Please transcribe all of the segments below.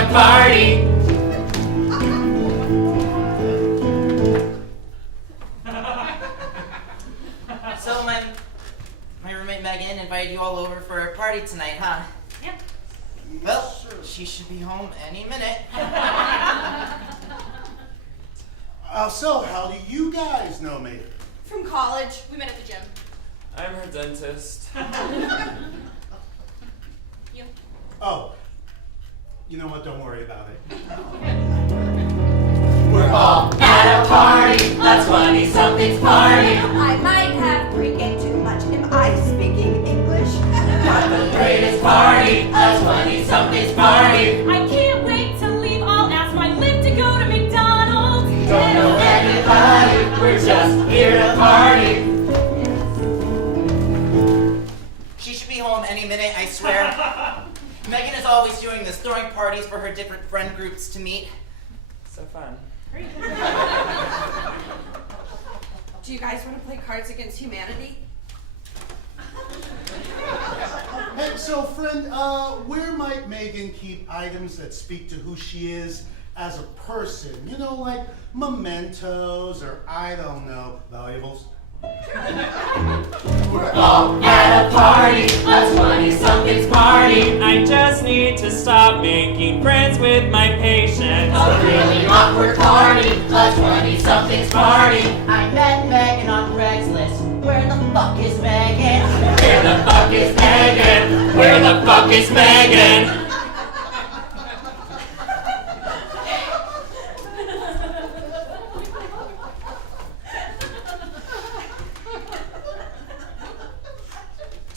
a party. So my roommate Megan invited you all over for a party tonight, huh? Yep. Well, she should be home any minute. So how do you guys know me? From college. We met at the gym. I'm her dentist. You? Oh, you know what? Don't worry about it. We're all at a party, a 20-something's party. I might have pre-gamed too much. Am I speaking English? The greatest party, a 20-something's party. I can't wait to leave. I'll ask my lift to go to McDonald's. Don't know anybody, we're just here to party. She should be home any minute, I swear. Megan is always doing this, throwing parties for her different friend groups to meet. So fun. Do you guys want to play Cards Against Humanity? Hey, so friend, where might Megan keep items that speak to who she is as a person? You know, like mementos or, I don't know, valuables? We're all at a party, a 20-something's party. I just need to stop making friends with my patients. A really awkward party, a 20-something's party. I met Megan on Craigslist. Where the fuck is Megan? Where the fuck is Megan? Where the fuck is Megan?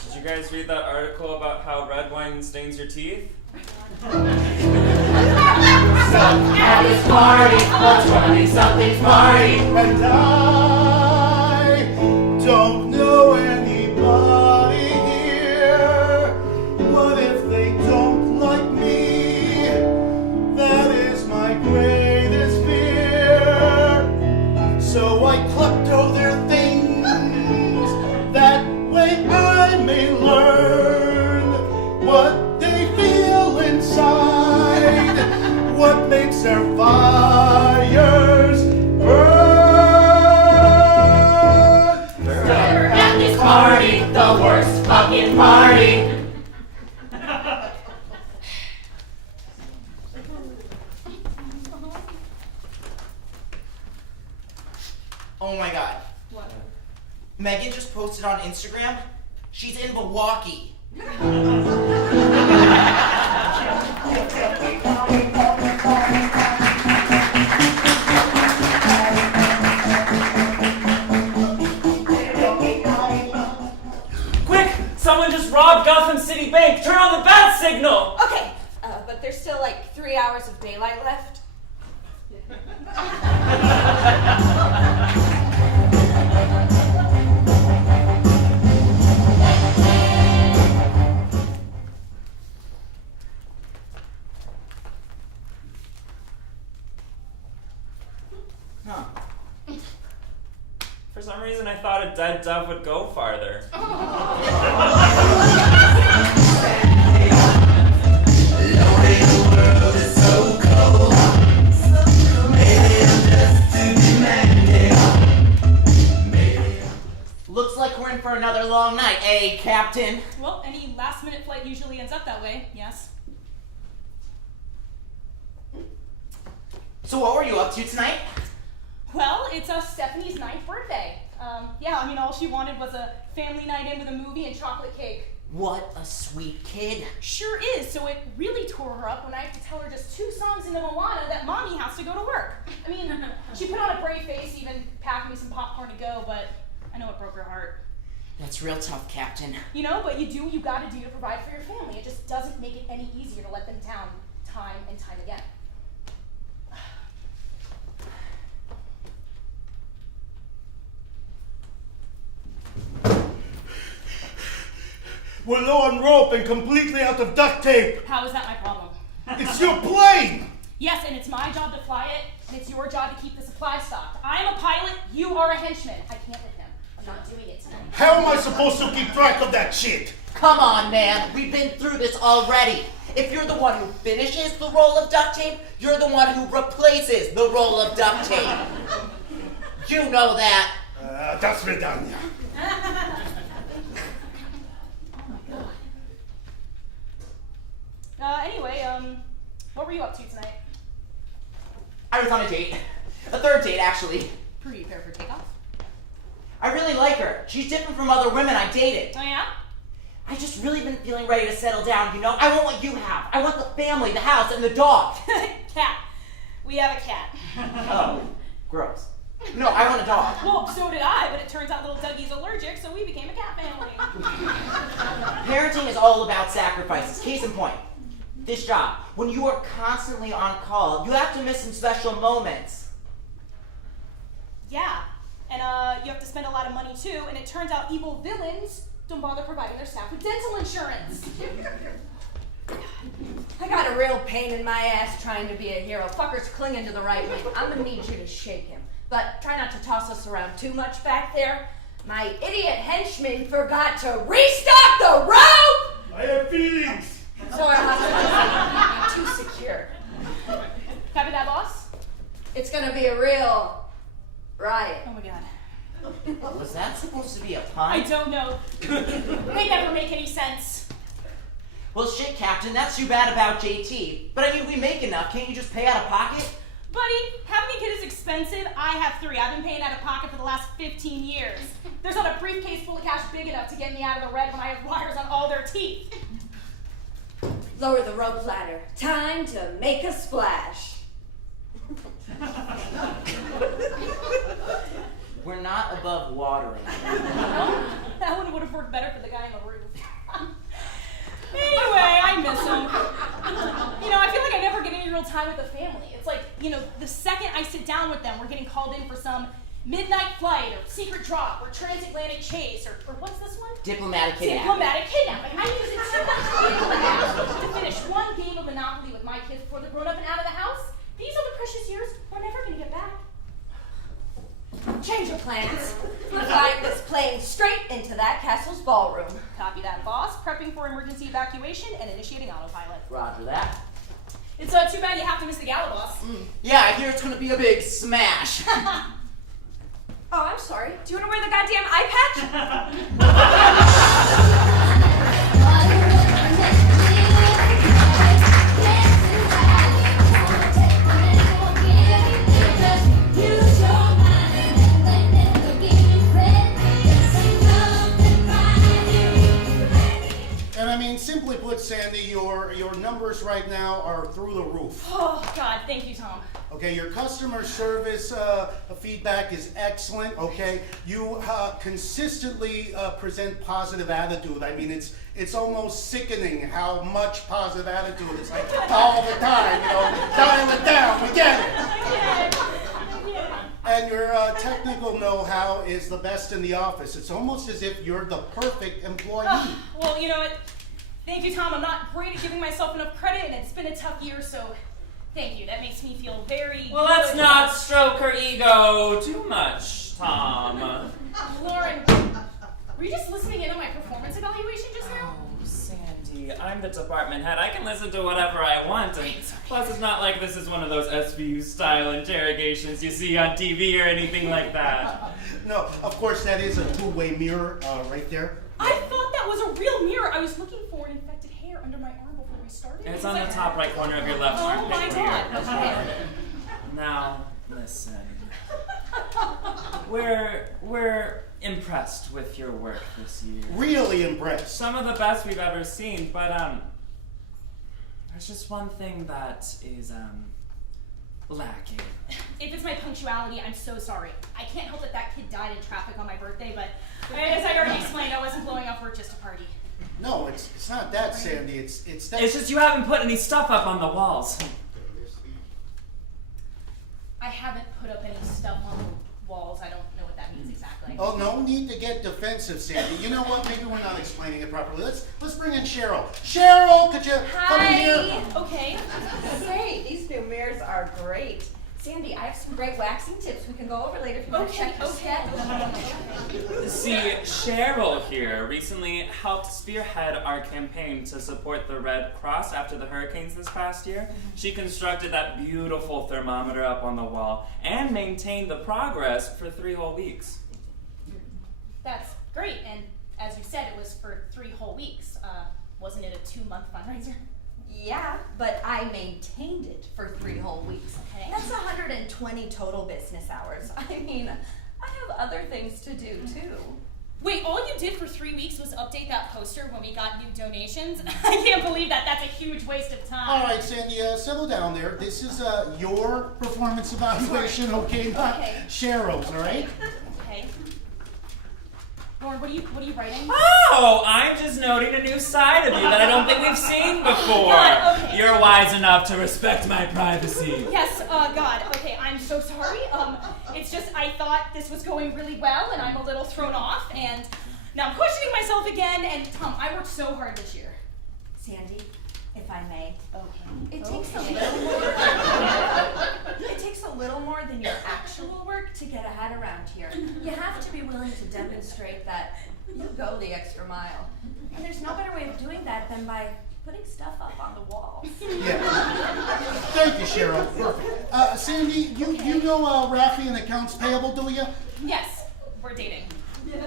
Did you guys read that article about how red wine stains your teeth? At this party, a 20-something's party. And I don't know anybody here. What if they don't like me? That is my greatest fear. So I klepto their things. That way I may learn what they feel inside. What makes their fires burn? We're at this party, the worst fucking party. Oh my god. What? Megan just posted on Instagram. She's in Milwaukee. Quick! Someone just robbed Gotham City Bank! Turn on the bat signal! Okay, but there's still like 3 hours of daylight left. Huh. For some reason, I thought a dead dove would go farther. Looks like we're in for another long night, eh, Captain? Well, any last-minute flight usually ends up that way, yes. So what were you up to tonight? Well, it's Stephanie's 9th birthday. Yeah, I mean, all she wanted was a family night in with a movie and chocolate cake. What a sweet kid. Sure is, so it really tore her up when I have to tell her just 2 songs into Moana that mommy has to go to work. I mean, she put on a brave face, even packed me some popcorn to go, but I know it broke her heart. That's real tough, Captain. You know, but you do what you gotta do to provide for your family. It just doesn't make it any easier to let them down time and time again. We're low on rope and completely out of duct tape. How is that my problem? It's your plane! Yes, and it's my job to fly it, and it's your job to keep the supply stocked. I'm a pilot, you are a henchman. I can't with him. I'm not doing it tonight. How am I supposed to keep track of that shit? Come on, man. We've been through this already. If you're the one who finishes the roll of duct tape, you're the one who replaces the roll of duct tape. You know that. Das Vidania. Anyway, what were you up to tonight? I was on a date. A third date, actually. Prepare for takeoff. I really like her. She's different from other women I dated. Oh yeah? I just really been feeling ready to settle down, you know? I want what you have. I want the family, the house, and the dog. Cat. We have a cat. Oh, gross. No, I want a dog. Well, so did I, but it turns out little Dougie's allergic, so we became a cat family. Parenting is all about sacrifices. Case in point, this job. When you are constantly on call, you have to miss some special moments. Yeah, and you have to spend a lot of money too, and it turns out evil villains don't bother providing their staff with dental insurance. I got a real pain in my ass trying to be a hero. Fucker's clinging to the right wing. I'm gonna need you to shake him. But try not to toss us around too much back there. My idiot henchman forgot to restock the rope! I have feelings. So our hospital's too secure. Copy that, boss? It's gonna be a real riot. Oh my god. Was that supposed to be a I pun? don't know. They never make any sense. Well, shit, Captain, that's too bad about JT. But I mean, we make enough. Can't you just pay out of pocket? Buddy, having a kid is expensive. I have 3. I've been paying out of pocket for the last 15 years. There's not a briefcase full of cash big enough to get me out of the red when I have wires on all their teeth. Lower the rope ladder. Time to make a splash. We're not above water anymore. Well, that one would have worked better for the guy on the roof. Anyway, I miss him. You know, I feel like I never get any real time with the family. It's like, you know, the second I sit down with them, we're getting called in for some midnight flight or secret drop or transatlantic chase or what's this one? Diplomatic kidnapping. Diplomatic kidnapping. I'm using too much time to finish one game of Monopoly with my kids before they're grown up and out of the house. These are the precious years we're never going to get back. Change of plans. We're flying this plane straight into that castle's ballroom. Copy that, boss. Prepping for emergency evacuation and initiating autopilot. Roger that. It's too bad you have to miss the gala, boss. Yeah, I hear it's gonna be a big smash. Oh, I'm sorry. Do you want to wear the goddamn eye patch? And I mean, simply put, Sandy, your numbers right now are through the roof. Oh, God, thank you, Tom. Okay, your customer service feedback is excellent. Okay, you consistently present positive attitude. I mean, it's almost sickening how much positive attitude. It's like all the time, you know, dial it down. We get it. I get it. And your technical know-how is the best in the office. It's almost as if you're the perfect employee. Well, you know what? Thank you, Tom. I'm not great at giving myself enough credit, and it's been a tough year, so thank you. That makes me feel very Well, let's good. not stroke her ego too much, Tom. Lauren, were you just listening in on my performance evaluation just now? Oh, Sandy, I'm the department head. I can listen to whatever I want. And plus, it's not like this is one of those SVU-style interrogations you see on TV or anything like that. No, of course, that is a two-way mirror right there. I thought that was a real mirror. I was looking for an infected hair under my arm before we started. It's on the top right corner of your left arm. Oh my God. Okay. Now, listen. We're impressed with your work this year. Really impressed. Some of the best we've ever seen, but there's just one thing that is lacking. If it's my punctuality, I'm so sorry. I can't help that kid died in traffic on my birthday, but as I already explained, I wasn't blowing off work just to party. No, it's not that, Sandy. It's that. It's just you haven't put any stuff up on the walls. I haven't put up any stuff on the walls. I don't know what that means exactly. Oh, no need to get defensive, Sandy. You know what? Maybe we're not explaining it properly. Let's bring in Cheryl. Cheryl, could you come in here? Okay. Say, these new mirrors are great. Sandy, I have some great waxing tips we can go over later if you want to check your schedule. See, Cheryl here recently helped spearhead our campaign to support the Red Cross after the hurricanes this past year. She constructed that beautiful thermometer up on the wall and maintained the progress for 3 whole weeks. That's great, and as you said, it was for 3 whole weeks. Wasn't it a 2-month fundraiser? Yeah, but I maintained it for 3 whole weeks. Okay. That's 120 total business hours. I mean, I have other things to do too. Wait, all you did for 3 weeks was update that poster when we got new donations? I can't believe that. That's a huge waste of time. All right, Sandy, settle down there. This is your performance evaluation, okay? Not Okay. Cheryl's, all right? Okay. Lauren, what are you writing? Oh, I'm just noting a new side of you that I don't think we've seen before. God, okay. You're wise enough to respect my privacy. Yes, God, okay, I'm so sorry. It's just I thought this was going really well, and I'm a little thrown off, and now I'm questioning myself again, and Tom, I worked so hard this year. Sandy, if I may. Okay. It takes a little more. It takes a little more than your actual work to get ahead around here. You have to be willing to demonstrate that you go the extra mile. And there's no better way of doing that than by putting stuff up on the wall. Yeah. Thank you, Cheryl. Perfect. Sandy, you know Rafi in accounts payable, do you? Yes, we're dating.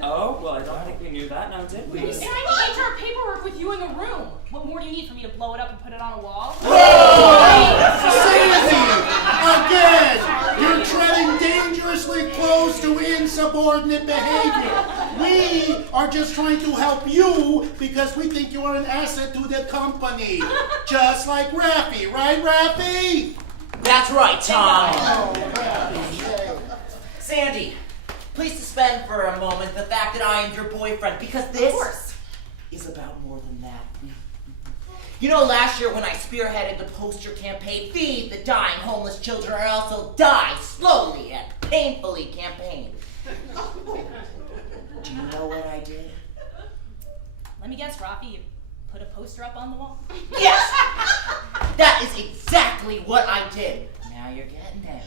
Oh, well, I don't think we knew that now, did we? And I need HR paperwork with you in the room. What more do you need for me to blow it up and put it on a wall? Sandy! Again! You're treading dangerously close to insubordinate behavior. We are just trying to help you because we think you are an asset to the company. Just like Rafi, right, Rafi? That's right, Tom. Sandy, please suspend for a moment the fact that I am your boyfriend, because this is about more than that. You know, last year when I spearheaded the poster campaign, Feed the Dying Homeless Children or Else They'll Die Slowly and Painfully campaign. Do you know what I did? Let me guess, Rafi, you put a poster up on the wall? Yes! That is exactly what I did. Now you're getting it.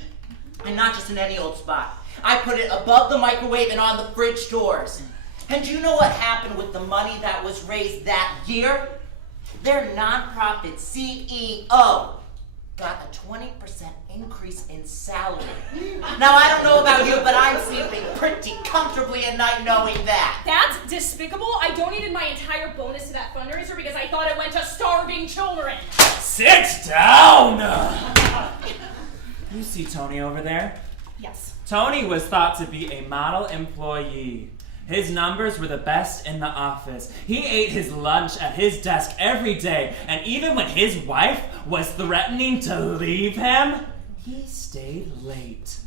And not just in any old spot. I put it above the microwave and on the fridge doors. And do you know what happened with the money that was raised that year? Their nonprofit CEO got a 20% increase in salary. Now, I don't know about you, but I'm sleeping pretty comfortably at night knowing that. That's despicable. I donated my entire bonus to that fundraiser because I thought it went to starving children. Sit down! You see Tony over there? Yes. Tony was thought to be a model employee. His numbers were the best in the office. He ate his lunch at his desk every day, and even when his wife was threatening to leave him, he stayed late.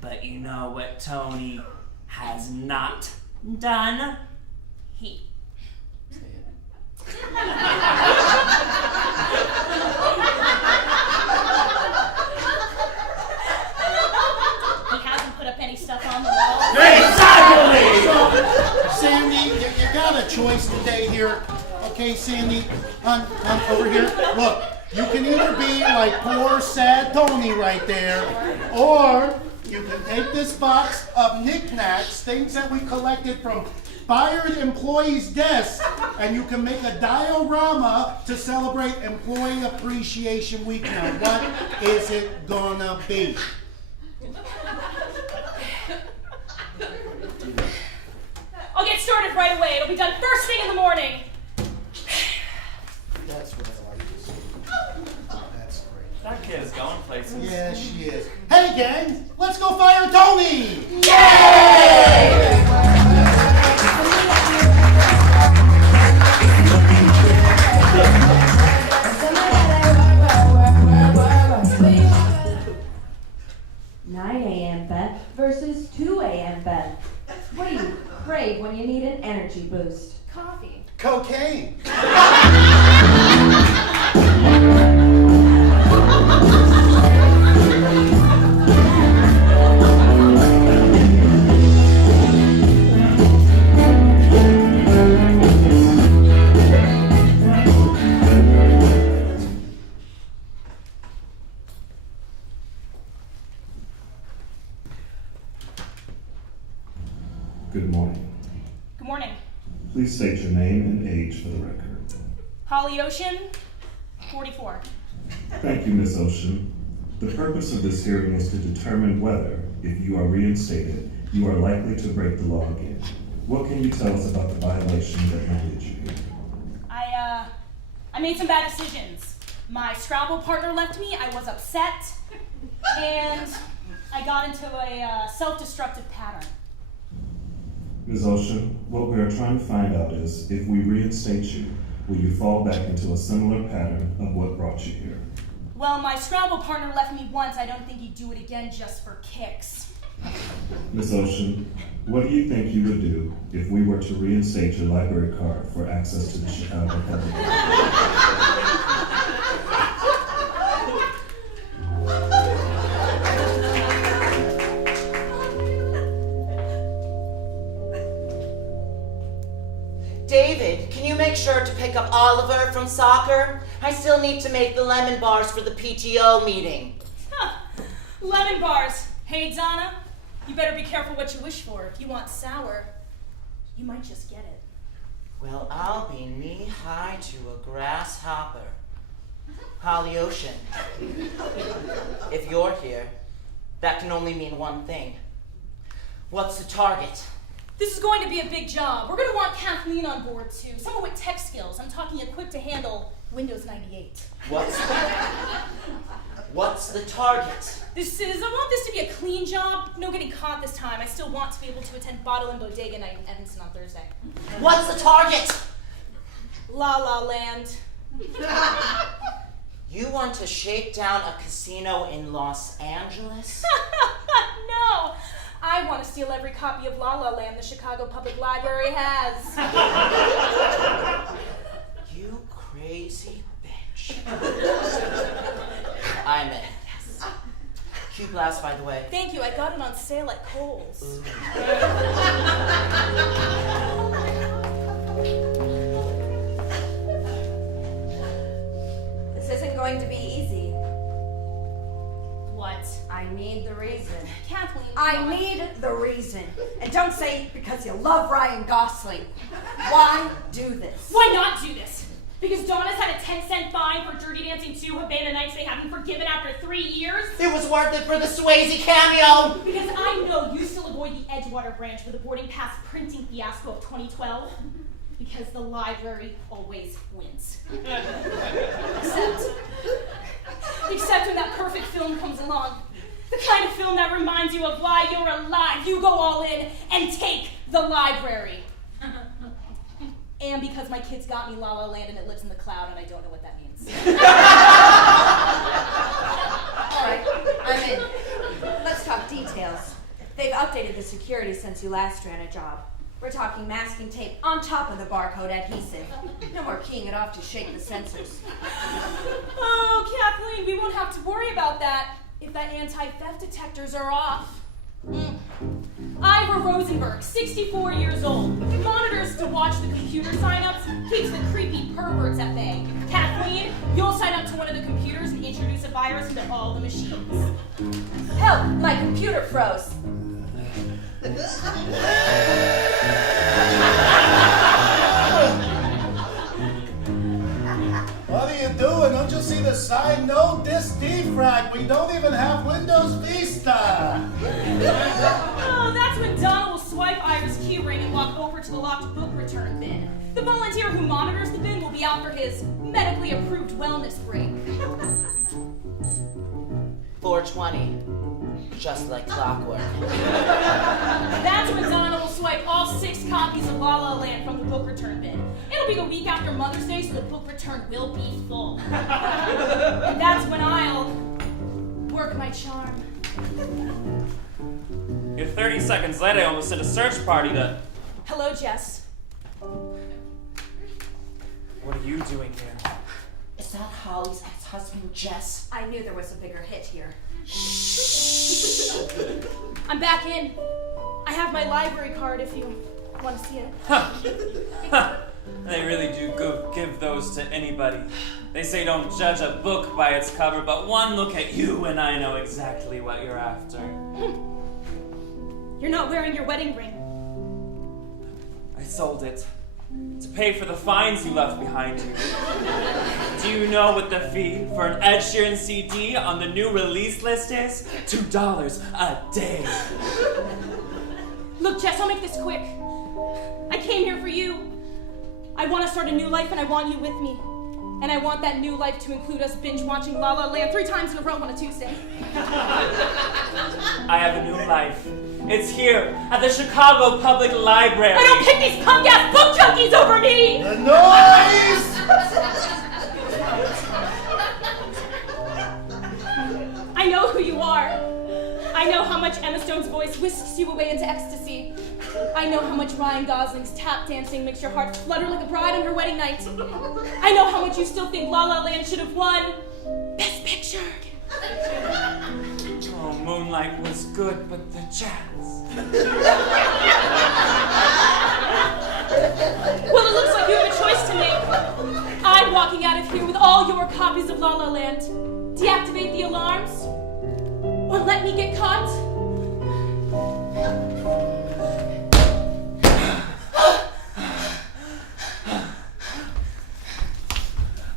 But you know what Tony has not done? He. He hasn't put up any stuff on the wall. Exactly! So, Sandy, you got a choice today here. Okay, Sandy, over here. Look, you can either be like poor, sad Tony right there, or you can take this box of knickknacks, things that we collected from fired employees' desks, and you can make a diorama to celebrate Employee Appreciation Week. Now, what is it gonna be? I'll get started right away. It'll be done first thing in the morning. That's what I like to see. That's great. That kid is going places. Yeah, she is. Hey, gang, let's go fire Tony! Beth versus 2 a.m. Beth. What do you crave when you need an energy boost? Coffee. Cocaine. Good morning. Good morning. Please state your name and age for the record. Holly Ocean, 44. Thank you, Ms. Ocean. The purpose of this hearing is to determine whether, if you are reinstated, you are likely to break the law again. What can you tell us about the violation that landed you here? I made some bad decisions. My Scrabble partner left me, I was upset, and I got into a self-destructive pattern. Ms. Ocean, what we are trying to find out is, if we reinstate you, will you fall back into a similar pattern of what brought you here? Well, my Scrabble partner left me once. I don't think he'd do it again just for kicks. Ms. Ocean, what do you think you would do if we were to reinstate your library card for access to the Chicago Public Library? David, can you make sure to pick up Oliver from soccer? I still need to make the lemon bars for the PTO meeting. Huh. Lemon bars. Hey, Donna, you better be careful what you wish for. If you want sour, you might just get it. Well, I'll be knee-high to a grasshopper. Holly Ocean, if you're here, that can only mean one thing. What's the target? This is going to be a big job. We're going to want Kathleen on board, too. Someone with tech skills. I'm talking equipped to handle Windows 98. What's the target? I want this to be a clean job. No getting caught this time. I still want to be able to attend Bottle and Bodega night in Evanston on Thursday. What's the target? La La Land. You want to shake down a casino in Los Angeles? No. I want to steal every copy of La La Land the Chicago Public Library has. You crazy bitch. I'm in. Yes. Cute blouse, by the way. Thank you. I got it on sale at Kohl's. This isn't going to be easy. What? I need the reason. Kathleen. I need the reason. And don't say because you love Ryan Gosling. Why do this? Why not do this? Because Donna's had a 10-cent fine for Dirty Dancing 2 Havana Nights they haven't forgiven after 3 years? It was worth it for the Swayze cameo! Because I know you still avoid the Edgewater branch for the boarding pass printing fiasco of 2012. Because the library always wins. Except when that perfect film comes along. The kind of film that reminds you of why you're alive. You go all in and take the library. And because my kids got me La La Land and it lives in the cloud and I don't know what that means. All right, I'm in. Let's talk details. They've updated the security since you last ran a job. We're talking masking tape on top of the barcode adhesive. No more keying it off to shake the sensors. Oh, Kathleen, we won't have to worry about that if that anti-theft detectors are off. Ira Rosenberg, 64 years old, monitors to watch the computer signups, keeps the creepy perverts at bay. Kathleen, you'll sign up to one of the computers and introduce a virus into all the machines. Help! My computer froze. What are you doing? Don't you see the sign? No disk defrag. We don't even have Windows Vista. Oh, that's when Donna will swipe Ira's keyring and walk over to the locked book return bin. The volunteer who monitors the bin will be out for his medically approved wellness break. 420. Just like clockwork. That's when Donna will swipe all 6 copies of La La Land from the book return bin. It'll be the week after Mother's Day, so the book return will be full. And that's when I'll work my charm. You're 30 seconds late. I almost did a search party to... Hello, Jess. What are you doing here? Is that Holly's ex-husband, Jess? I knew there was a bigger hit here. I'm back in. I have my library card if you want to see it. They really do give those to anybody. They say don't judge a book by its cover, but one look at you and I know exactly what you're after. You're not wearing your wedding ring. sold it to pay for the fines you left behind you. Do you know what the fee for an Ed Sheeran CD on the new release list is? $2 a day. Look, Jess, I'll make this quick. I came here for you. I want to start a new life, and I want you with me. And I want that new life to include us binge-watching La La Land 3 times in a row on a Tuesday. I have a new life. It's here at the Chicago Public Library. I don't pick these punk-ass book junkies over me! The noise! I know who you are. I know how much Emma Stone's voice whisks you away into ecstasy. I know how much Ryan Gosling's tap dancing makes your heart flutter like a bride on her wedding night. I know how much you still think La La Land should have won Best Picture. Oh, Moonlight was good, but the jazz. Well, it looks like you have a choice to make. I'm walking out of here with all your copies of La La Land. Deactivate the alarms, or let me get caught.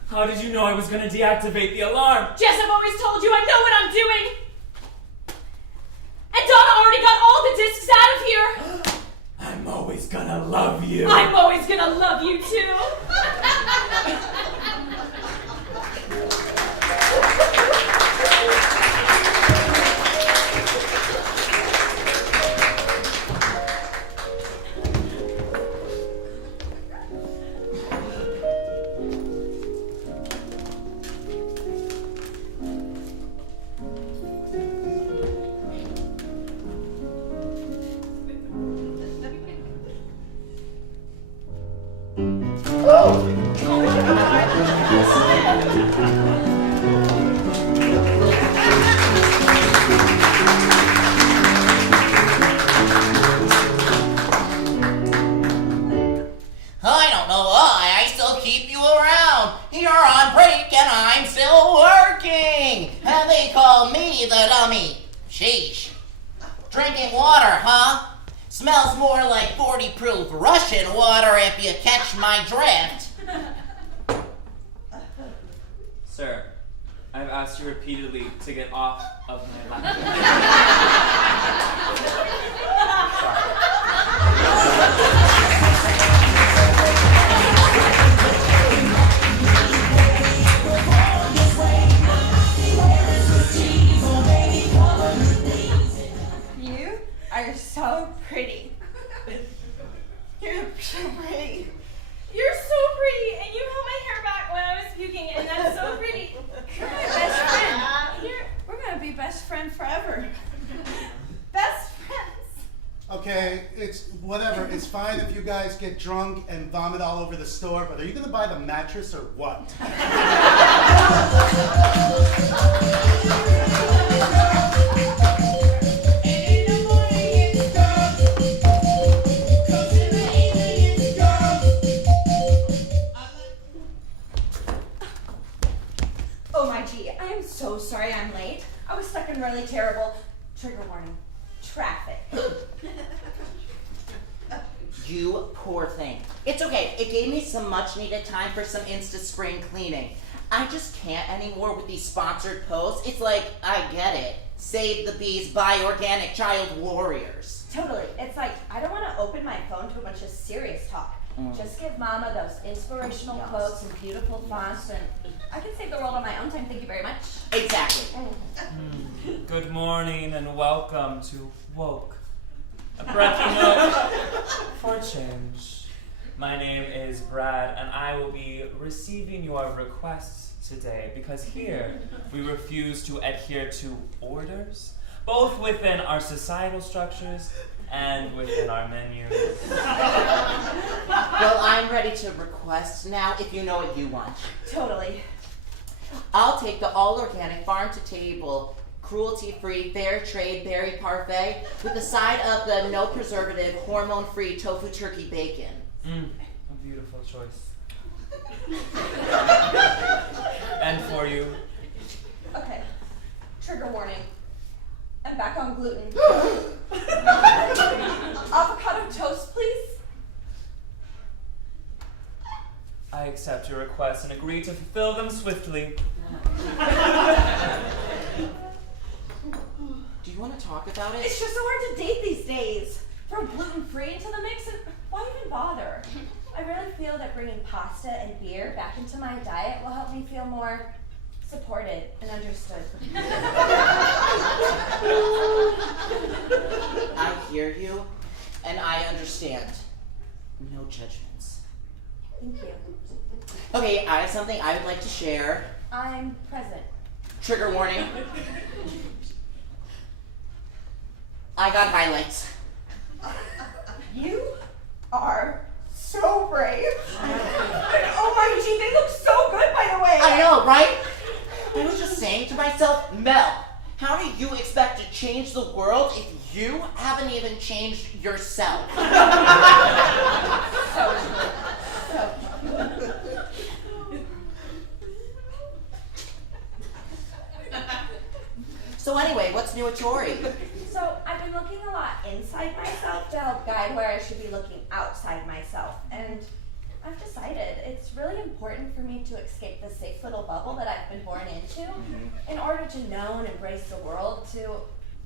How did you know I was going to deactivate the alarm? Jess, I've always told you I know what I'm doing. And Donna already got all the discs out of here. I'm always gonna love you. I'm always gonna love you too. I don't know why I still keep you around. You're on break and I'm still working. And they call me the dummy. Sheesh. Drinking water, huh? Smells more like 40 proof Russian water if you catch my drift. Sir, I've asked you repeatedly to get off of my lap. You are so pretty. You're so pretty. You're so pretty, and you held my hair back when I was puking, and that's so pretty. You're my best friend. We're gonna be best friends forever. Best friends. Okay, it's whatever. It's fine if you guys get drunk and vomit all over the store, but are you gonna buy the mattress or what? Oh my gee, I am so sorry I'm late. I was stuck in really terrible, trigger warning, traffic. You poor thing. It's okay. It gave me some much needed time for some Insta spring cleaning. I just can't anymore with these sponsored posts. It's like, I get it. Save the bees, buy organic child warriors. Totally. It's like, I don't want to open my phone to a bunch of serious talk. Just give Mama those inspirational Yes. quotes and beautiful fonts, and I can save the world on my own time. Thank you very much. Exactly. Good morning and welcome to Woke, a breathy note for change. My name is Brad, and I will be receiving your requests today because here we refuse to adhere to orders, both within our societal structures and within our menu. Well, I'm ready to request now if you know what you want. Totally. I'll take the all-organic, farm-to-table, cruelty-free, fair trade berry parfait with the side of the no-preservative, hormone-free tofu turkey bacon. A beautiful choice. And for you, Okay. Trigger warning. I'm back on gluten. Avocado toast, please. I accept your requests and agree to fulfill them swiftly. Do you want to talk about it? It's just so hard to date these days. Throw gluten-free into the mix, and why even bother? I really feel that bringing pasta and beer back into my diet will help me feel more supported and understood. I hear you, and I understand. No judgments. Thank you. Okay, I have something I would like to share. I'm present. Trigger warning. I got highlights. You are so brave. Oh my G, they look so good, by the way. I know, right? I was just saying to myself, Mel, how do you expect to change the world if you haven't even changed yourself? So anyway, what's new at Tori? So I've been looking a lot inside myself to help guide where I should be looking outside myself. And I've decided it's really important for me to escape the safe little bubble that I've been born into in order to know and embrace the world, to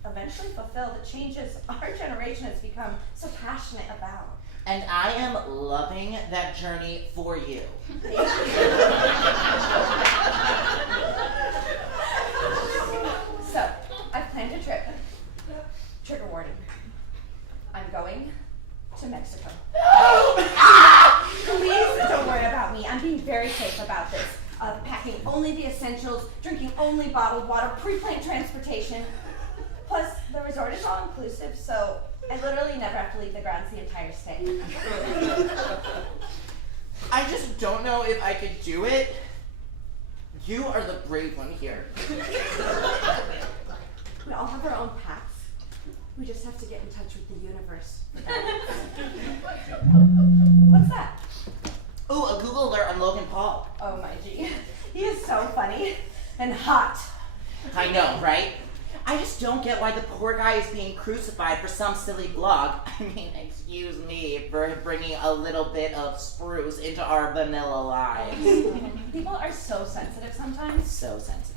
eventually fulfill the changes our generation has become so passionate about. And I am loving that journey for you. So, I've planned a trip. Trigger warning. I'm going to Mexico. Please don't worry about me. I'm being very safe about this. Packing only the essentials, drinking only bottled water, pre-planned transportation. Plus, the resort is all inclusive, so I literally never have to leave the grounds the entire stay. I just don't know if I could do it. You are the brave one here. We all have our own paths. We just have to get in touch with the universe. What's that? Ooh, a Google alert on Logan Paul. Oh my G. He is so funny and hot. I know, right? I just don't get why the poor guy is being crucified for some silly blog. I mean, excuse me for bringing a little bit of spruce into our vanilla lives. People are so sensitive sometimes. So sensitive.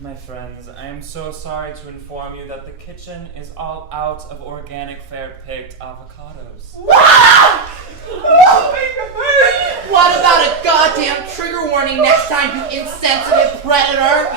My friends, I am so sorry to inform you that the kitchen is all out of organic fair-picked avocados. What about a goddamn trigger warning next time, you insensitive predator?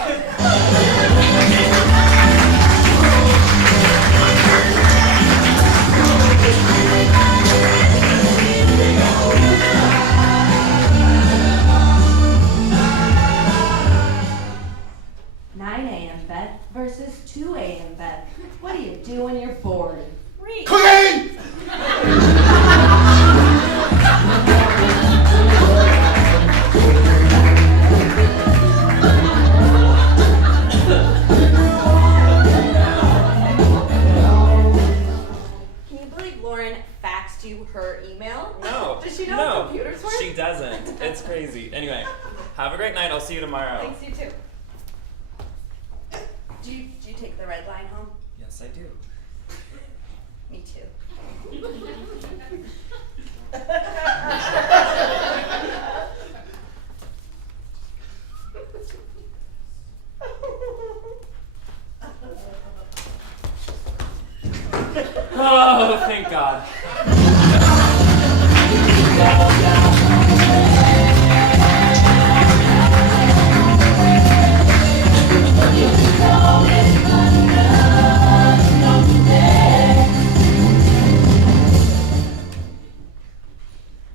Versus 2 a.m. bed. What do you do when you're bored? Read. Cooking! Can you believe Lauren faxed you her email? No. Does she know how computers work? She doesn't. It's crazy. Anyway, have a great night. I'll see you tomorrow. Thanks, you too. Do you take the red line home? Yes, I do. Me too. Oh, thank God.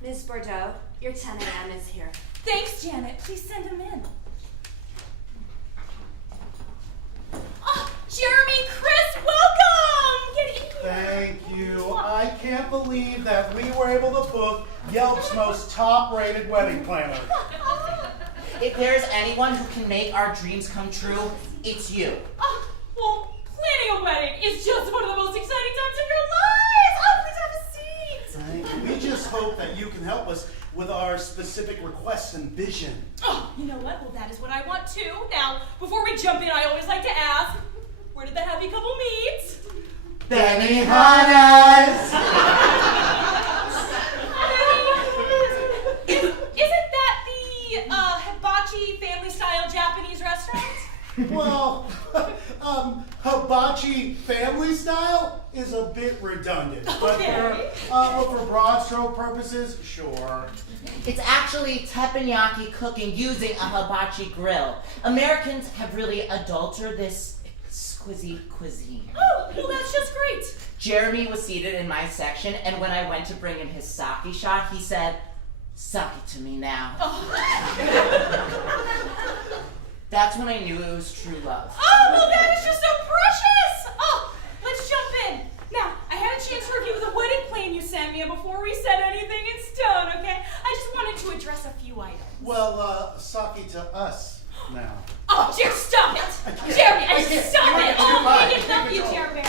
Miss Bordeaux, your 10 a.m. is here. Thanks, Janet. Please send him in. Oh, Jeremy, Chris, welcome! Get in here. Thank you. I can't believe that we were able to book Yelp's most top-rated wedding planner. If there's anyone who can make our dreams come true, it's you. Oh, well, planning a wedding is just one of the most exciting times of your lives. Oh, please have a seat. Thank you. We just hope that you can help us with our specific requests and vision. Oh, you know what? Well, that is what I want too. Now, before we jump in, I always like to ask, where did the happy couple meet? Benihana's! Isn't that the Well, hibachi family style is a bit redundant. But for broad stroke purposes, sure. It's actually teppanyaki cooking using a hibachi grill. Americans have really adulterated this exquisite cuisine. Oh, well, that's just great. Jeremy was seated in my section, and when I went to bring him his sake shot, he said, "Suck it to me now." That's when I knew it was true love. Oh, well, that is just so precious. Oh, let's jump in. Now, I had a chance to review the wedding plan you sent me, and before we set anything in stone, okay, I just wanted to address a few items. Well, sake to us now. Oh, dear, stop it! Jeremy, stop it! Oh, I didn't love you, Jeremy.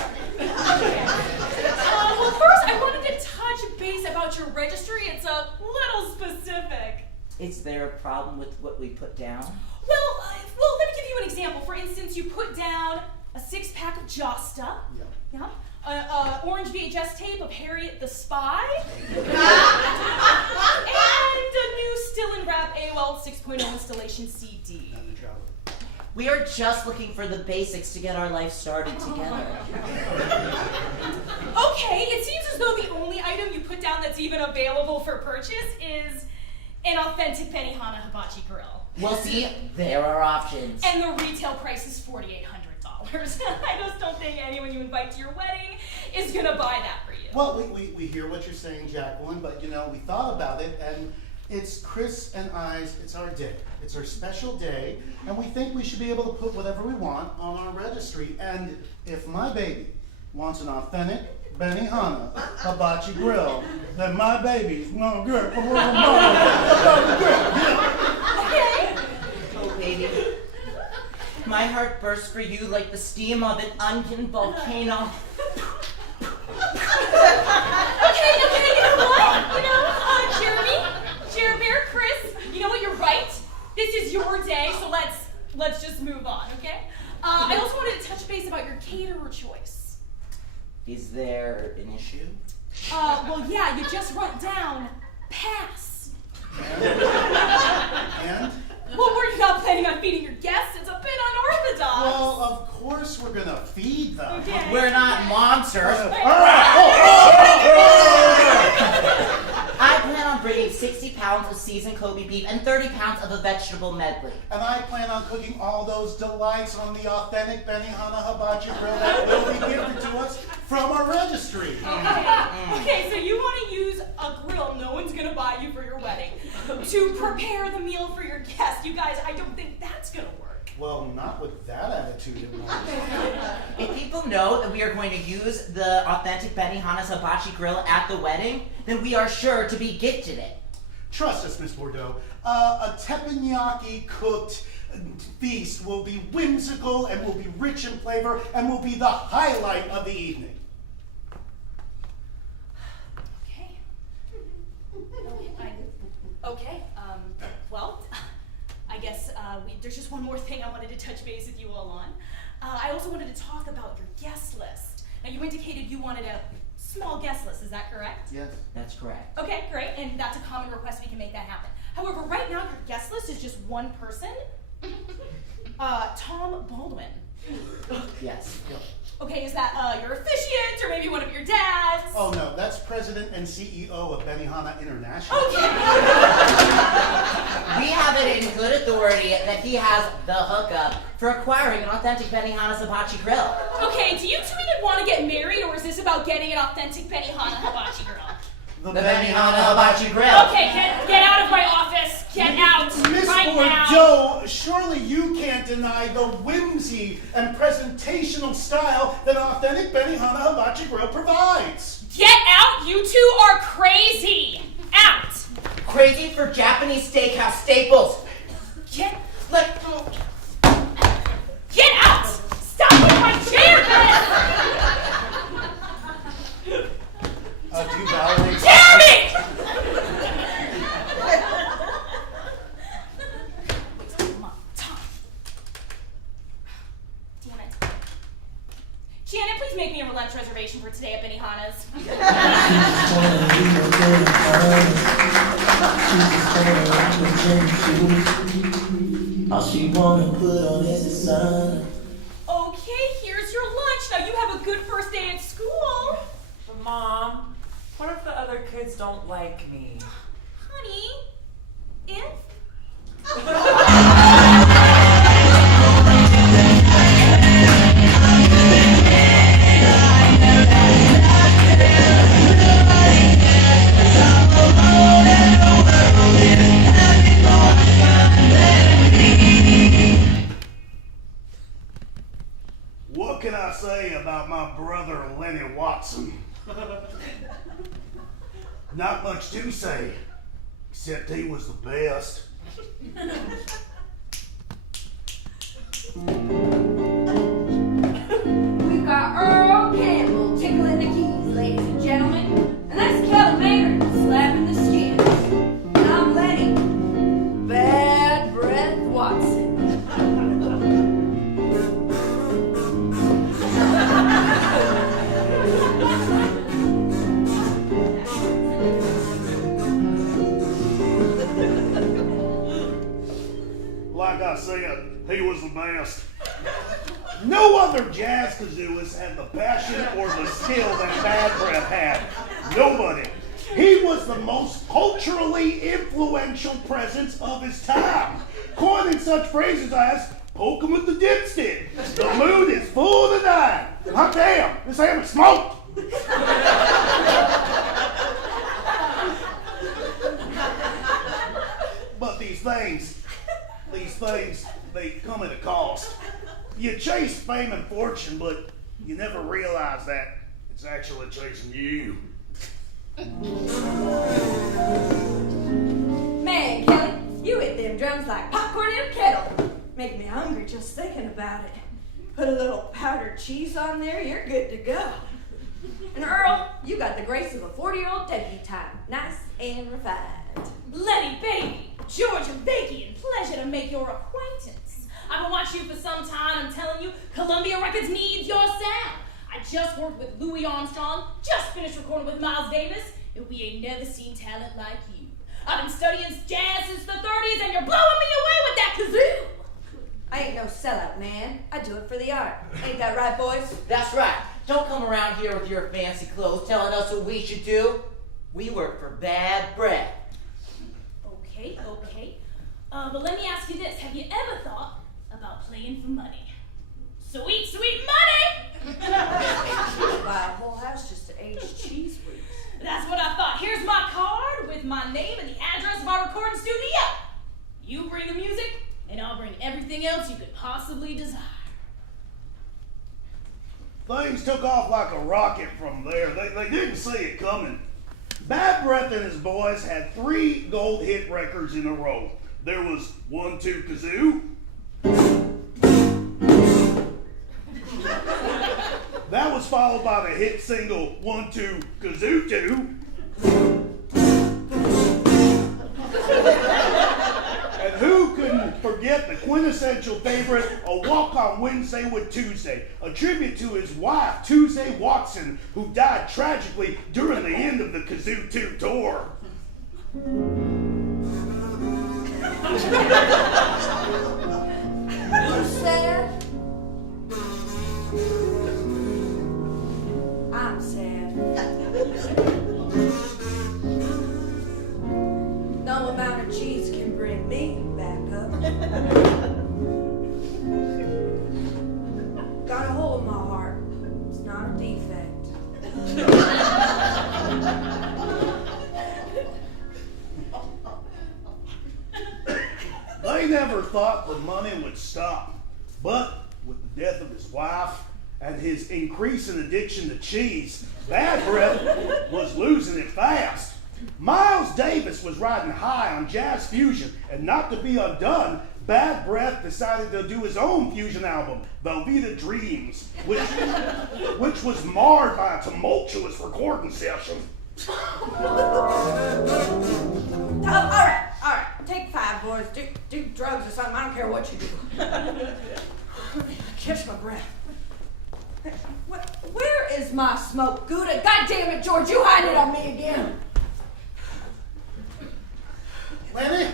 Well, first, I wanted to touch base about your registry. It's a little specific. Is there a problem with what we put down? Well, let me give you an example. For instance, you put down a 6-pack of Josta. Yeah. Orange VHS tape of Harriet the Spy. And a new still and wrap AOL 6.0 installation CD. Nothing trouble. We are just looking for the basics to get our life started together. Okay, it seems as though the only item you put down that's even available for purchase is an authentic Benihana hibachi grill. Well, see, there are options. And the retail price is $4,800. I just don't think anyone you invite to your wedding is gonna buy that for you. Well, we hear what you're saying, Jacqueline, but we thought about it, and it's Chris and I's, it's our day. It's our special day, and we think we should be able to put whatever we want on our registry. And if my baby wants an authentic Benihana hibachi grill, then my baby's no good. Okay. Oh, baby. My heart bursts for you like the steam of an onion volcano. Okay, you know what? Jeremy, Chris, you know what, you're right. This is your day, so let's just move on, okay? I also wanted to touch base about your caterer choice. Is there an issue? Well, yeah, you just wrote down pass. And? Well, were you not planning on feeding your guests? It's a bit unorthodox. Well, of course we're gonna feed them. Okay. We're not monsters. I plan on bringing 60 pounds of seasoned Kobe beef and 30 pounds of a vegetable medley. And I plan on cooking all those delights on the authentic Benihana hibachi grill that will be gifted to us from our registry. Okay, so you want to use a grill no one's going to buy you for your wedding to prepare the meal for your guests. You guys, I don't think that's going to work. Well, not with that attitude it won't. If people know that we are going to use the authentic Benihana's hibachi grill at the wedding, then we are sure to be gifted it. Trust us, Miss Bordeaux. A teppanyaki cooked feast will be whimsical and will be rich in flavor and will be the highlight of the evening. Okay. Well, I guess there's just one more thing I wanted to touch base with you all on. I also wanted to talk about your guest list. Now, you indicated you wanted a small guest list, is that correct? Yes. That's correct. Okay, great, and that's a common request, we can make that happen. However, right now, your guest list is just one person, Tom Baldwin. Yes. Okay, is that your officiant, or maybe one of your dads? Oh no, that's President and CEO of Benihana International. Okay. We have it in good authority that he has the hookup for acquiring an authentic Benihana's hibachi grill. Okay, do you two even want to get married, or is this about getting an authentic Benihana hibachi grill? The Benihana hibachi grill. Okay, get out of my office. Get out Miss right now. Bordeaux, surely you can't deny the whimsy and presentational style that authentic Benihana hibachi grill provides. Get out! You two are crazy. Out. Crazy for Japanese steakhouse staples. Get out! Stop with my chair, Do you validate? Jeremy! Come on, Tom. Janet, please make me a lunch reservation for today at Benihana's. All she wanna put on is the sun. Okay, here's your lunch. Now you have a good first day at school. But Mom, what if the other kids don't like me? Honey, if? What can I say about my brother Lenny Watson? Not much to say, except he was the best. We've got Earl Campbell tickling the keys, ladies and gentlemen. And that's Kelly Maynard slapping the skins. And I'm Lenny Bad Breath Watson. Like I said, he was the best. No other jazz kazooist had the passion or the skill that Bad Breath had. Nobody. He was the most culturally influential presence of his time, coining such phrases as "poke him with the dipstick," "the mood is full tonight," "hot damn, this haven't smoked." But these things, they come at a cost. You chase fame and fortune, but you never realize that it's actually chasing you. Man, Kelly, you hit them drums like popcorn in a kettle. Make me hungry just thinking about it. Put a little powdered cheese on there, you're good to go. And Earl, you got the grace of a 40-year-old deadbeat time. Nice and refined. Lenny, baby, Georgia Bacon, pleasure to make your acquaintance. I've been watching you for some time. I'm telling you, Columbia Records needs your sound. I just worked with Louis Armstrong, just finished recording with Miles Davis, and we ain't never seen talent like you. I've been studying jazz since the 30s, and you're blowing me away with that kazoo. I ain't no sellout, man. I do it for the art. Ain't that right, boys? That's right. Don't come around here with your fancy clothes telling us what we should do. We work for Bad Breath. Okay. But let me ask you this. Have you ever thought about playing for money? Sweet, sweet money! Buy a whole house just to age cheese whiz. That's what I thought. Here's my card with my name and the address of our recording studio. You bring the music, and I'll bring everything else you could possibly desire. Things took off like a rocket from there. They didn't see it coming. Bad Breath and his boys had 3 gold hit records in a row. There was 1-2 Kazoo. That was followed by the hit single 1-2 Kazoo 2. And who couldn't forget the quintessential favorite, A Walk on Wednesday with Tuesday, a tribute to his wife, Tuesday Watson, who died tragically during the end of the Kazoo 2 tour. You sad? I'm sad. No amount of cheese can bring me back up. Got a hole in my heart. It's not a defect. They never thought the money would stop, but with the death of his wife and his increasing addiction to cheese, Bad Breath was losing it fast. Miles Davis was riding high on jazz fusion, and not to be undone, Bad Breath decided to do his own fusion album, Velveeta Dreams, which was marred by a tumultuous recording session. Oh, all right. Take 5, boys. Do drugs or something. I don't care what you do. Catch my breath. Where is my smoke Gouda? God damn it, George, you hiding it on me again. Lenny?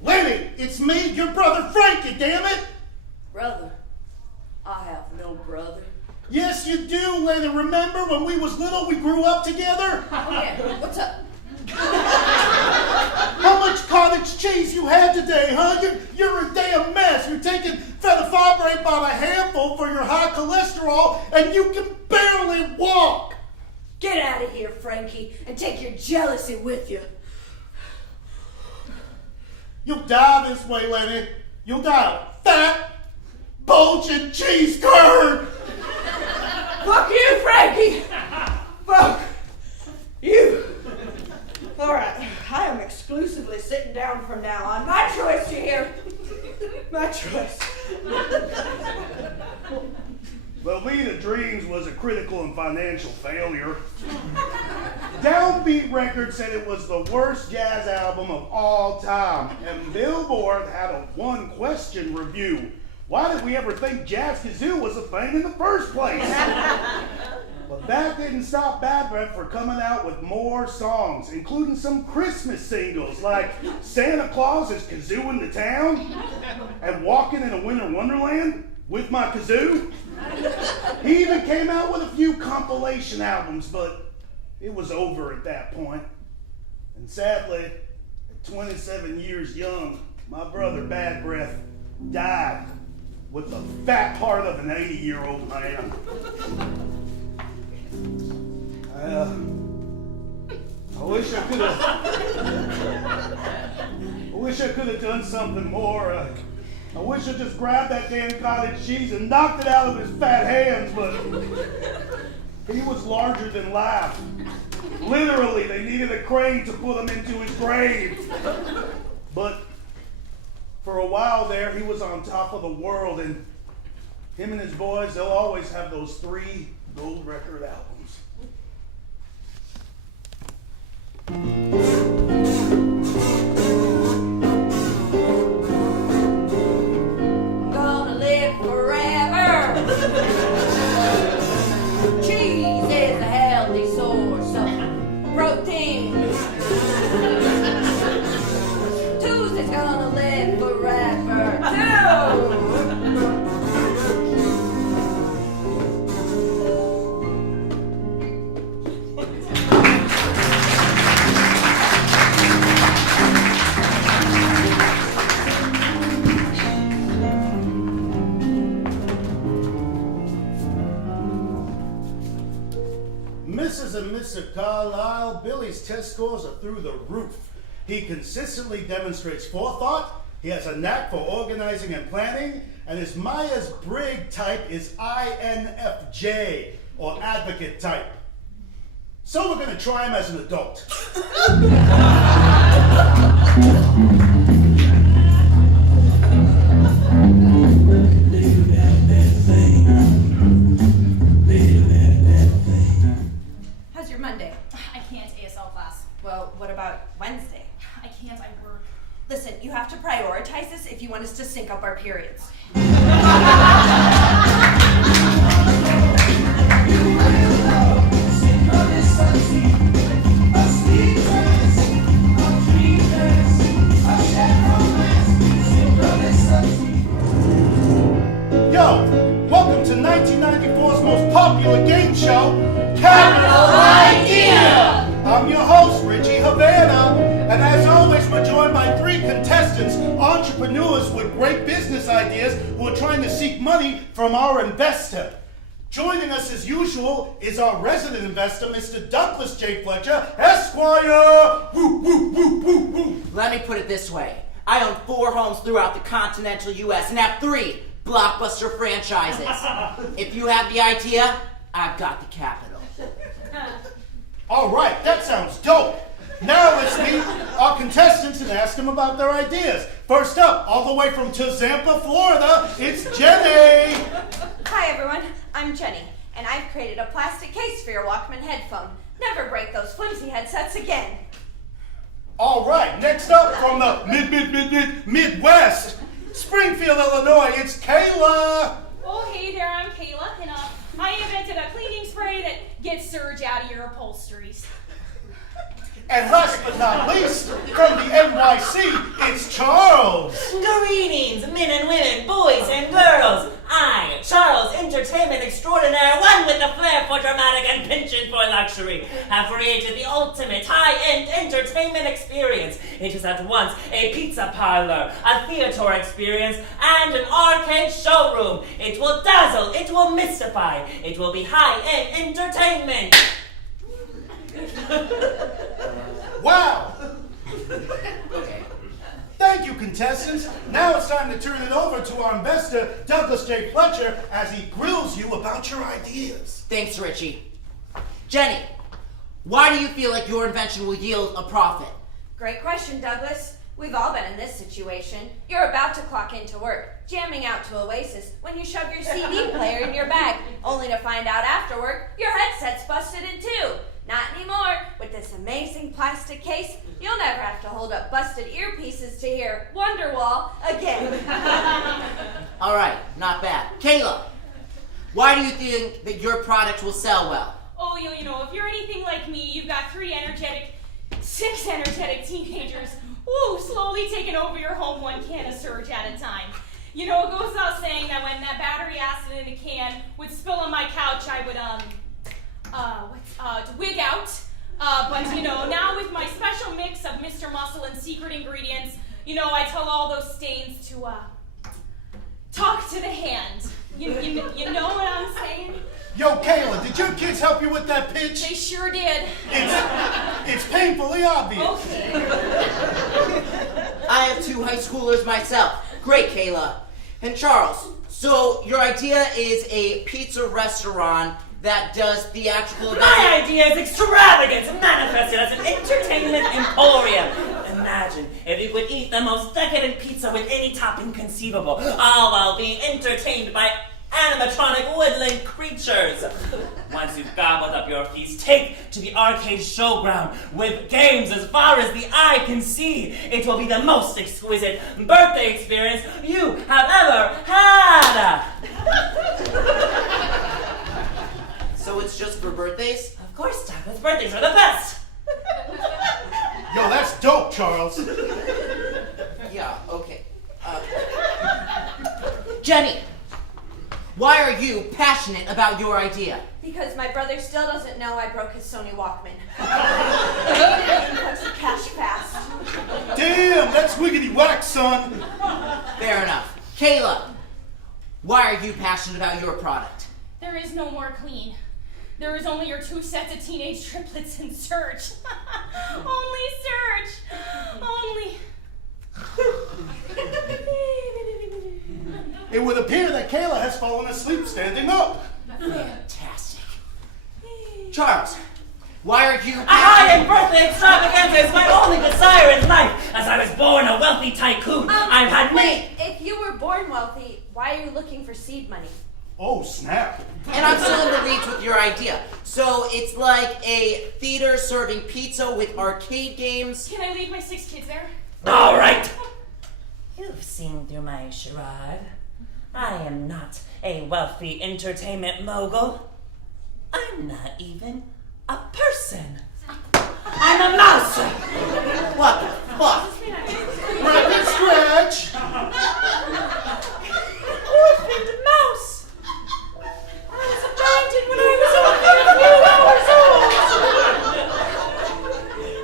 Lenny! it's me, your brother Frankie, damn it! Brother, I have no brother. Yes, you do, Lena. Remember when we was little, we grew up together? Oh yeah, what's up? How much cottage cheese you had today, huh? You're a damn mess. You're taking fenofibrate by the handful for your high cholesterol, and you can barely walk. Get out of here, Frankie, and take your jealousy with you. You'll die this way, Lenny. You'll die a fat, bulging cheese curd. Fuck you, Frankie! Fuck you! Alright, I am exclusively sitting down from now on. My choice, you hear? My choice. Velveeta Dreams was a critical and financial failure. Downbeat Records said it was the worst jazz album of all time, and Billboard had a one-question review. Why did we ever think jazz kazoo was a thing in the first place? But that didn't stop Bad Breath from coming out with more songs, including some Christmas singles like Santa Claus is Kazooing the Town and Walking in a Winter Wonderland with My Kazoo. He even came out with a few compilation albums, but it was over at that point. And sadly, at 27 years young, my brother Bad Breath died with the fat heart of an 80-year-old man. I wish I could have done something more. I wish I just grabbed that damn cottage cheese and knocked it out of his fat hands, but he was larger than life. Literally, they needed a crane to put him into his grave. But for a while there, he was on top of the world, and him and his boys, they'll always have those 3 gold record albums. Gonna live forever. Cheese is a healthy source of protein. Tuesday's gonna live forever too. Mrs. and Mr. Carlisle, Billy's test scores are through the roof. He consistently demonstrates forethought, he has a knack for organizing and planning, and his Myers-Briggs type is INFJ, or advocate type. So we're going to try him as an adult. How's your Monday? I can't ASL class. Well, what about Wednesday? I can't, I work. Listen, you have to prioritize this if you want us to sync up our periods. Yo, welcome to 1994's most popular game show, Capital Idea! I'm your host, Richie Havana, and as always, we're joined by 3 contestants, entrepreneurs with great business ideas who are trying to seek money from our investor. Joining us as usual is our resident investor, Mr. Douglas J. Fletcher, Esquire! Woo, woo, woo, woo, woo. Let me put it this way. I own 4 homes throughout the continental U.S. and have 3 blockbuster franchises. If you have the idea, I've got the capital. All right, that sounds dope. Now let's meet our contestants and ask them about their ideas. First up, all the way from Tampa, Florida, it's Jenny. Hi everyone, I'm Jenny, and I've created a plastic case for your Walkman headphone. Never break those flimsy headsets again. All right, next up from the Midwest, Springfield, Illinois, it's Kayla. Oh, hey there, I'm Kayla, and I invented a cleaning spray that gets surge out of your upholsteries. And last but not least, from the NYC, it's Charles. Greetings, men and women, boys and girls. I, Charles, entertainment extraordinaire, one with the flair for dramatic and penchant for luxury, have created the ultimate high-end entertainment experience. It is at once a pizza parlor, a theater experience, and an arcade showroom. It will dazzle, it will mystify, it will be high-end entertainment. Wow! Okay. Thank you, contestants. Now it's time to turn it over to our investor, Douglas J. Fletcher, as he grills you about your ideas. Thanks, Richie. Jenny, why do you feel like your invention will yield a profit? Great question, Douglas. We've all been in this situation. You're about to clock into work, jamming out to Oasis, when you shove your CD player in your bag, only to find out after work your headset's busted in two. Not anymore. With this amazing plastic case, you'll never have to hold up busted earpieces to hear Wonderwall again. All right, not bad. Kayla, why do you think that your product will sell well? Oh, you know, if you're anything like me, you've got six energetic teenagers, slowly taking over your home one can of surge at a time. You know, it goes without saying that when that battery acid in a can would spill on my couch, I would, wig out. But, you know, now with my special mix of Mr. Muscle and secret ingredients, you know, I tell all those stains to, talk to the hand. You know what I'm saying? Yo, Kayla, did your kids help you with that pitch? They sure did. It's painfully obvious. Okay. I have 2 high schoolers myself. Great, Kayla. And Charles, so your idea is a pizza restaurant that does theatrical events. My idea is extravagant, manifested as an entertainment emporium. Imagine if you could eat the most decadent pizza with any topping conceivable, all while being entertained by animatronic woodland creatures. Once you've gobbled up your feast, take to the arcade showground with games as far as the eye can see. It will be the most exquisite birthday experience you have ever had. So it's just for birthdays? Of course, Douglas, birthdays are the best. Yo, that's dope, Charles. Yeah, okay. Jenny, why are you passionate about your idea? Because my brother still doesn't know I broke his Sony Walkman. He cuts the cash fast. Damn, that's wiggity whack, son. Fair enough. Kayla, why are you passionate about your product? There is no more clean. There is only your 2 sets of teenage triplets in Surge. Only Surge. Only. It would appear that Kayla has fallen asleep standing up. Fantastic. Charles, why are you... A high-end birthday extravaganza is my only desire in life. As I was born a wealthy tycoon, I've had many... If you were born wealthy, why are you looking for seed money? Oh, snap. And I'm still in the leads with your idea. So it's like a theater serving pizza with arcade games. Can I leave my 6 kids there? All right. You've seen through my charade. I am not a wealthy entertainment mogul. I'm not even a person. I'm a mouse. What the fuck? Rapid stretch. Orphaned mouse. I was abandoned when I was only a few hours old.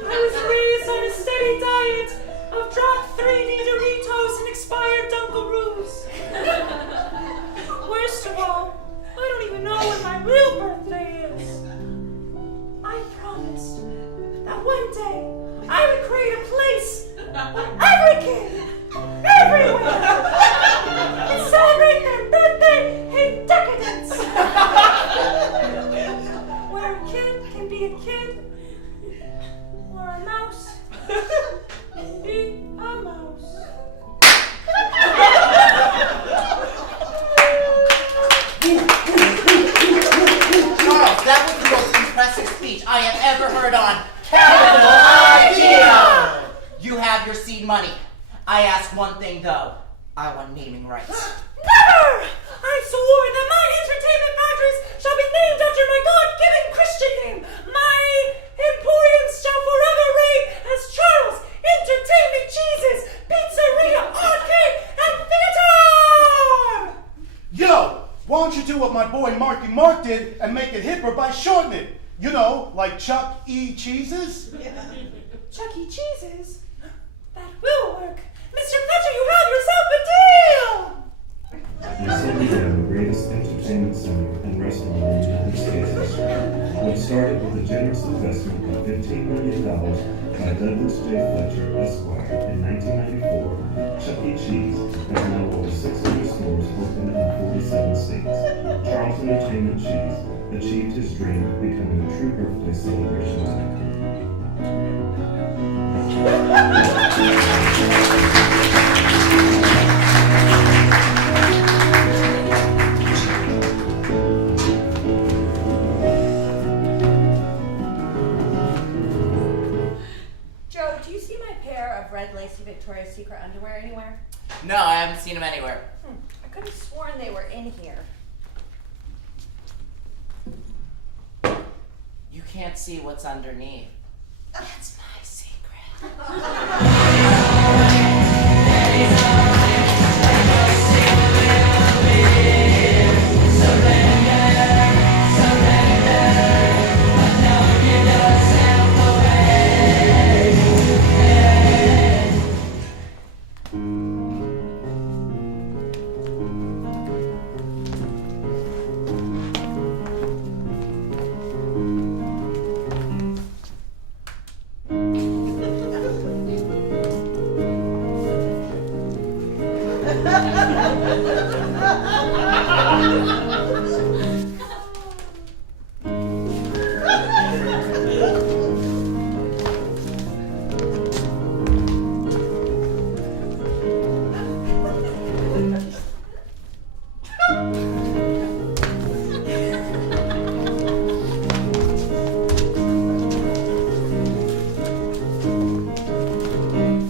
I was raised on a steady diet of dropped 3D Doritos and expired Dunkaroos. Worst of all, I don't even know when my real birthday is. I promised that one day I would create a place where every kid, everywhere, can celebrate their birthday in decadence. Where a kid can be a kid, or a mouse can be a mouse. Charles, that was the most impressive speech I have ever heard on Capital Idea! You have your seed money. I ask one thing though. I want naming rights. Never! I swore that my entertainment factories shall be named after my God-given Christian name. My emporiums shall forever Why don't you do what my boy Marky Mark did and make it hipper by shortening it? You know, like Chuck E. Cheeses? Chuck E. Cheese's? That will work. Mr. Fletcher, you have yourself a deal! And so began the greatest entertainment center and restaurant in the United States history. What started with a generous investment of $15 million by Douglas J. Fletcher, Esquire, in 1994, Chuck E. Cheese has now over 600 stores open in 47 states. Charles Entertainment Cheese achieved his dream of becoming a true birthday celebration icon. Joe, do you see my pair of red lacy Victoria's Secret underwear anywhere? No, I haven't seen him anywhere. I could have sworn they were in here. You can't see what's underneath. That's my secret.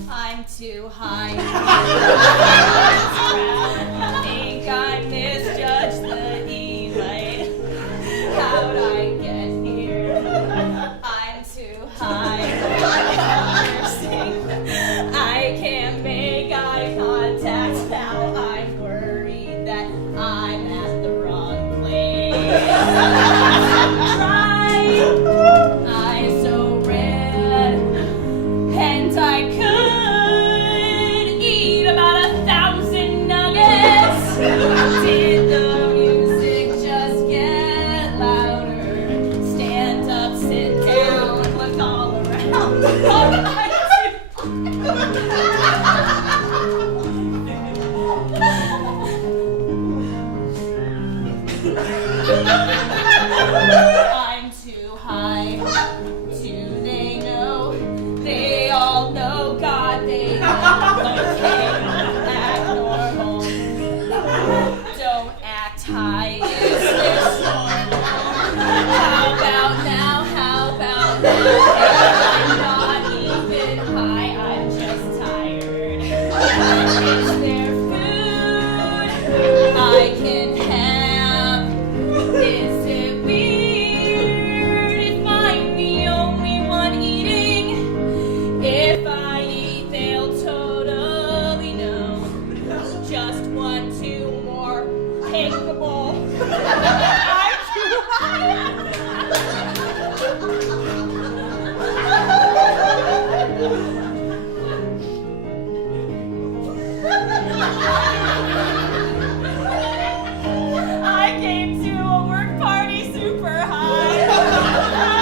I'm too high. Think I misjudged the E-light. How'd I get here? I'm too high. I can't make eye contact now. I'm worried that I'm at the wrong place. Eyes so red, and I could eat about 1,000 nuggets. Did the music just get louder? Stand up, sit down, look all around. I'm too high. Do they know? They all know. God, they know. Okay, act normal. Don't act high. Is this normal? How about now? How about now? I'm not even high. I'm just tired. Is there food I can have? Is it weird if I'm the only one eating? If I eat, they'll totally know. Just 1, 2 more. Take the bowl. I'm too high. I came to a work party super high.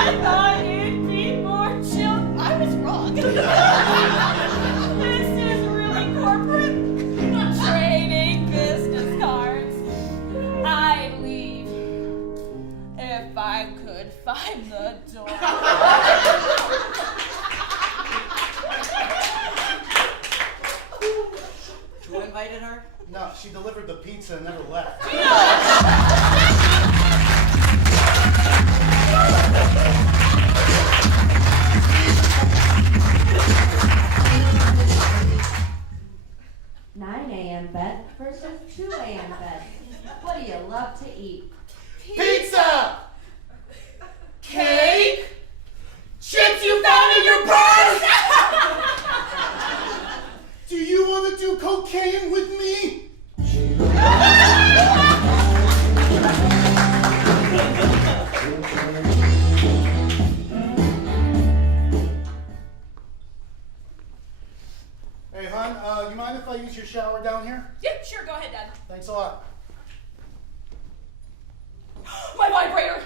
I thought it'd be more chill. I was wrong. This is really corporate. Trading business cards. I'd leave if I could find the door. Who invited her? No, she delivered the pizza and never left. 9 a.m. bed versus 2 a.m. bed. What do you love to eat? Pizza! Cake? Chips you found in your purse? Do you want to do cocaine with me? Thanks a lot. My vibrator!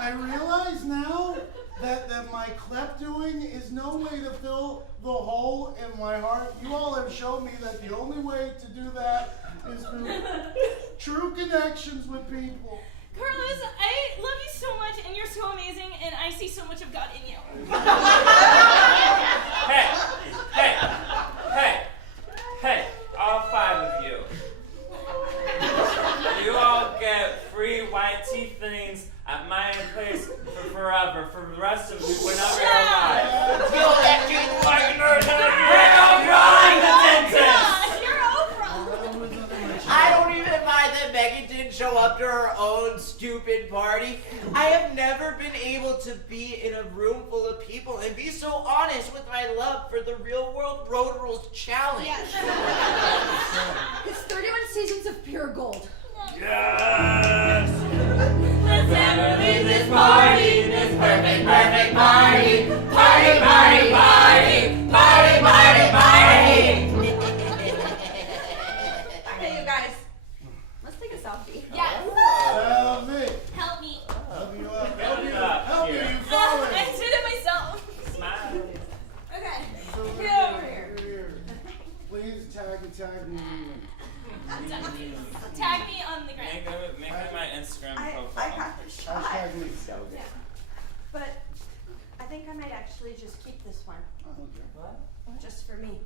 I realize now that my kleptoing is no way to fill the hole in my heart. You all have shown me that the only way to do that is through true connections with people. Carlos, I love you so much, and you're so amazing, and I see so much of God in you. Hey, all 5 of you. You all get free white teeth things at my place for forever. For the rest of you, whenever you're alive. I don't even mind that Megan didn't show up to her own stupid party. I have never been able to be in a room full of people and be so honest with my love for the Real World Road Rules Challenge. Yes. It's 31 seasons of pure gold. Yes! Let's never leave this party, this perfect party. Party, party, party. Party, party, party. Hey, you guys. Let's take a selfie. Yes. Selfie. Help me. Help you up. Help you. You I falling. did it myself. Smile. Okay. So Get over here. Please tag me. Tag me on the gram. Make me my Instagram I profile. got the shot. Hashtag me. Yeah. But I think I might actually just keep this one. Oh, okay. Just for me.